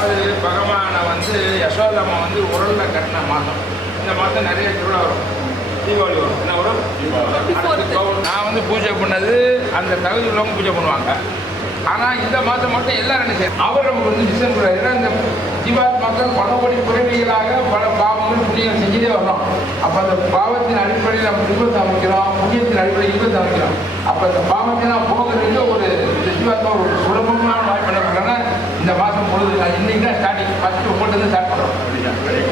அதாவது பகவானை யசோதம்மா உரல்ல கட்டின மாதம். இந்த மாதம் நிறைய திருவிழா வரும். தீபாவளி வரும். என்ன வரும்? நான் பூஜை பண்ணது அந்த தகுதி உள்ளவங்க பூஜை பண்ணுவாங்க. ஆனால் இந்த மாதம் மட்டும் எல்லாரும் என்ன செய்யும், அவர் நமக்கு டிசைன் கூடாது. ஏன்னா இந்த ஜீவாத்மாக்கள் பல கோடி குறைவிகளாக பல பாவங்கள் புண்ணியம் செஞ்சுட்டே வர்றோம். அப்போ அந்த பாவத்தின் அடிப்படையில் நம்ம இன்பத்தை அமைக்கிறோம், புண்ணியத்தின் அடிப்படையில் இன்பத்தை அமைக்கிறோம். அப்போ இந்த பாவத்தை நான் போகிறதுக்கு ஒரு ஜீவாத்மா ஒரு சுலபமான வாய்ப்பு என்ன பண்ணுறேன்னா, இந்த மாதம் பொழுது நான் இன்னைக்கு தான் ஸ்டார்டிங் ஃபஸ்ட்டு உங்கள்கிட்ட ஸ்டார்ட் பண்ணுறோம்.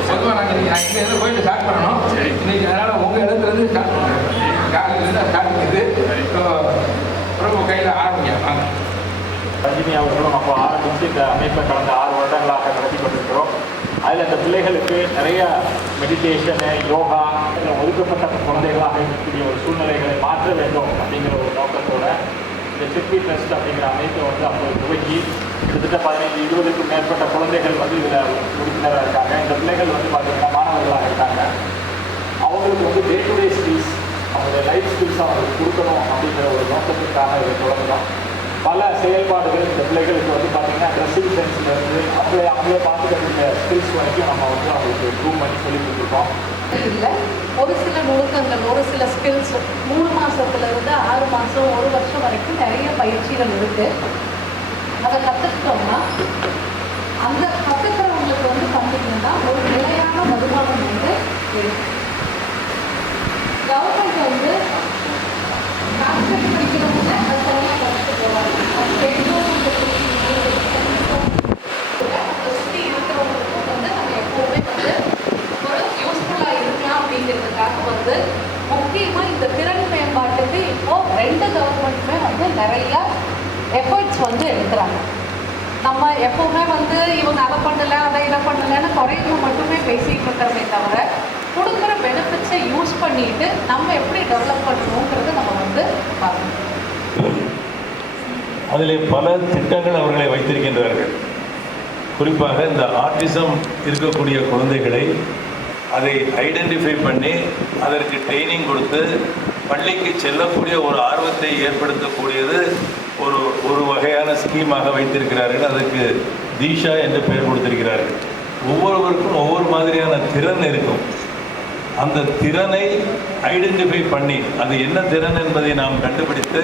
பொதுவாக நாங்கள் நான் எங்கள் இதில் போயிட்டு ஸ்டார்ட் பண்ணணும். இன்னைக்கு அதனால் உங்கள் இடத்துலேருந்து ஸ்டார்ட் பண்ணுறேன். காலையில் தான் ஸ்டார்ட் பண்ணுது. ரொம்ப கையில் ஆரம்பிங்க. ரஜினி அவர்களும் அப்போ ஆரம்பித்து இந்த அமைப்பை கடந்த 6 வருடங்களாக நடத்தி கொண்டிருக்கிறோம். அதில் இந்த பிள்ளைகளுக்கு நிறைய மெடிடேஷனு, யோகா, ஒதுக்கப்பட்ட குழந்தைகளாக இருக்கக்கூடிய ஒரு சூழ்நிலைகளை மாற்ற வேண்டும் அப்படிங்கிற ஒரு நோக்கத்தோடு இந்த சிற்பி ட்ரஸ்ட் அப்படிங்கிற அமைப்பை அப்போ துவக்கி கிட்டத்தட்ட 15-20க்கும் மேற்பட்ட குழந்தைகள் இதில் உறுப்பினராக இருக்காங்க. இந்த பிள்ளைகள் பார்த்தீங்கன்னா மாணவர்களாக இருக்காங்க. அவங்களுக்கு டே டு டே ஸ்கில்ஸ், அவங்களுடைய லைஃப் ஸ்கில்ஸ் அவங்களுக்கு கொடுக்கணும் அப்படிங்கிற ஒரு நோக்கத்திற்காக இதை தொடங்கணும். பல செயல்பாடுகள் இந்த பிள்ளைகளுக்கு பார்த்தீங்கன்னா ட்ரெஸ்ஸிங் சென்ஸ்லேருந்து அவங்களே பார்த்துக்கிற ஸ்கில்ஸ் வரைக்கும் நம்ம அவங்களுக்கு ப்ரூவ் பண்ணி சொல்லி கொடுத்துருக்கோம். இல்லை, ஒரு சில நுணுக்கங்கள், ஒரு சில ஸ்கில்ஸ் 3 மாதத்துலேருந்து 6 மாதம் 1 வருஷம் வரைக்கும் நிறைய பயிற்சிகள் இருக்குது. அதை கற்றுக்கிட்டோம்னா அந்த கற்றுக்கிறவங்களுக்கு பார்த்தீங்கன்னா ஒரு நிலையான வருமானம் இருக்கு. கவர்மெண்ட் படிக்கிறவங்க அது தனியாக கற்றுட்டு போவாங்க. சுற்றி இருக்கிறவங்களுக்கும் நம்ம எப்போவுமே ஒரு யூஸ்ஃபுல்லாக இருக்கலாம் அப்படிங்கிறதுக்காக முக்கியமாக இந்த திறன் மேம்பாட்டுக்கு இப்போது 2 கவர்மெண்ட்டுமே நிறையா எஃபர்ட்ஸ் எடுக்கிறாங்க. நம்ம எப்போவுமே இவங்க அதை பண்ணலை அதை இதை பண்ணலைன்னு குறைந்து மட்டுமே பேசிகிட்டு இருக்கிறதே தவிர கொடுக்குற பெனிஃபிட்ஸை யூஸ் பண்ணிட்டு நம்ம எப்படி டெவலப் பண்ணணுங்கிறது நம்ம பார்க்கணும். அதில் பல திட்டங்கள் அவர்களை வைத்திருக்கின்றார்கள். குறிப்பாக இந்த ஆட்டிசம் இருக்கக்கூடிய குழந்தைகளை அதை ஐடென்டிஃபை பண்ணி அதற்கு ட்ரைனிங் கொடுத்து பள்ளிக்கு செல்லக்கூடிய ஒரு ஆர்வத்தை ஏற்படுத்தக்கூடியது ஒரு வகையான ஸ்கீமாக வைத்திருக்கிறார்கள். அதற்கு தீஷா என்று பெயர் கொடுத்திருக்கிறார்கள். ஒவ்வொருவருக்கும் ஒவ்வொரு மாதிரியான திறன் இருக்கும். அந்த திறனை ஐடென்டிஃபை பண்ணி அது என்ன திறன் என்பதை நாம் கண்டுபிடித்து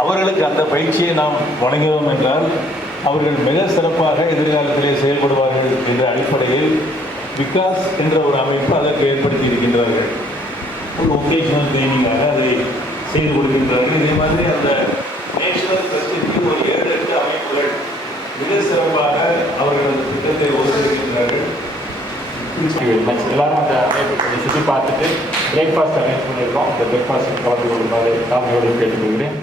அவர்களுக்கு அந்த பயிற்சியை நாம் வழங்கினோம் என்றால் அவர்கள் மிக சிறப்பாக எதிர்காலத்திலே செயல்படுவார்கள் என்ற அடிப்படையில் விகாஸ் என்ற ஒரு அமைப்பு அதற்கு ஏற்படுத்தி இருக்கின்றார்கள். ஒரு ஒகேஷனல் ட்ரைனிங்காக அதை செய்து கொடுக்கின்றார்கள். இதே மாதிரி அந்த நேஷனல் ட்ரஸ்டிற்கு ஒரு 7-8 அமைப்புகள் மிக சிறப்பாக அவர்கள் அந்த திட்டத்தை ஒதுக்கியிருக்கின்றார்கள். எல்லாரும் அந்த அமைப்பை சுற்றி பார்த்துட்டு பிரேக்ஃபாஸ்ட் அரேஞ்ச் பண்ணியிருக்கோம். அந்த பிரேக்ஃபாஸ்ட் கலந்து கொள்ளுமாறு காமியோடு கேட்டுக்கொள்கிறேன்.